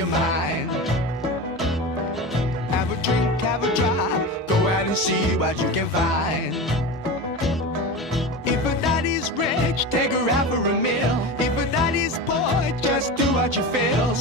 your mind. Have a drink, have a drive, go out and see what you can find. If a daddy's rich, take her out for a meal. If a daddy's poor, just do what you feel.